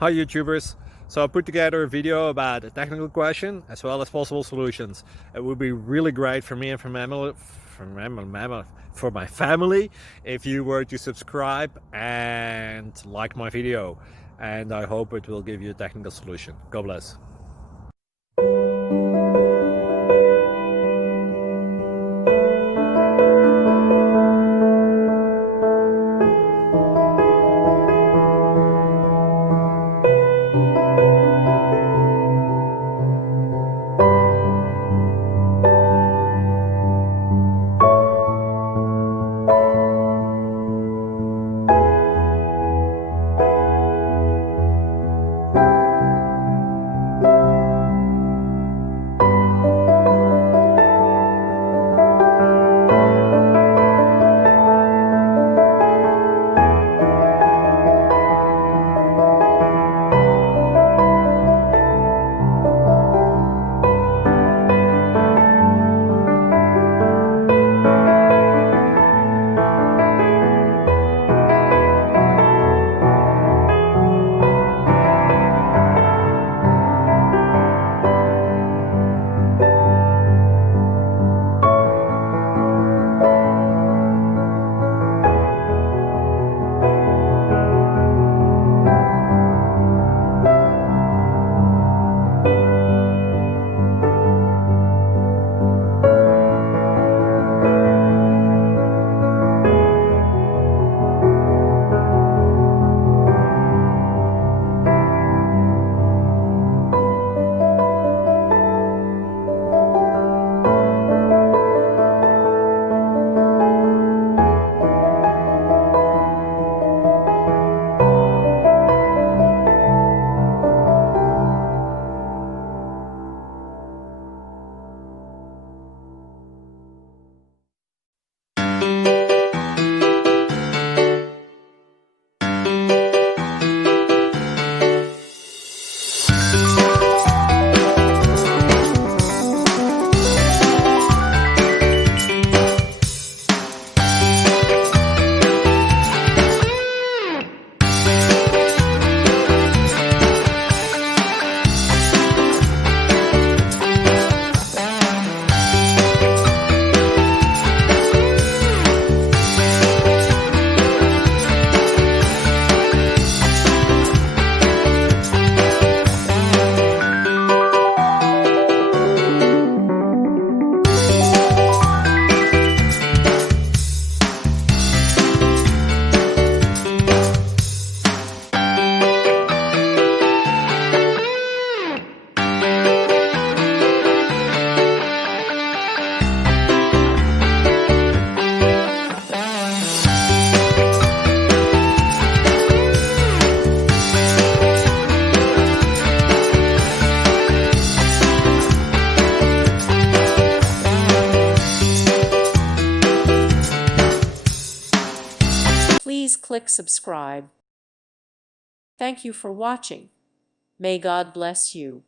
Hi YouTubers! So I put together a video about a technical question as well as possible solutions. It would be really great for me and for my family if you were to subscribe and like my video, and I hope it will give you a technical solution. God bless. Please click subscribe. Thank you for watching. May God bless you.